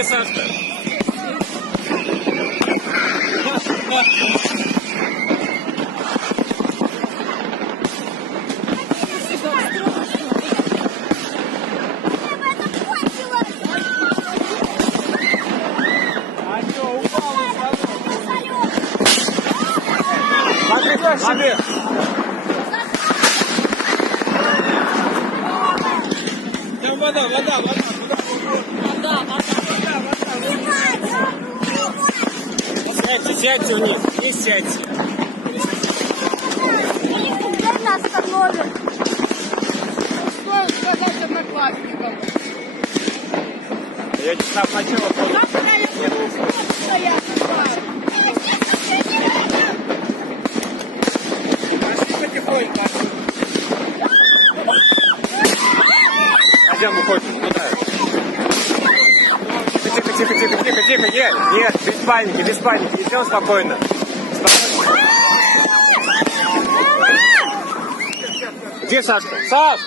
Где Сашка? Смотри, смотри. Там вода. Сядьте вниз и сядьте. Теперь нас остановят. Что сказать одноклассникам? Я часа сначала понял. Пошли потихоньку. Пойдем, выходим. Куда? Тихо. Нет, без паники. Идем спокойно. Где Сашка? Саш!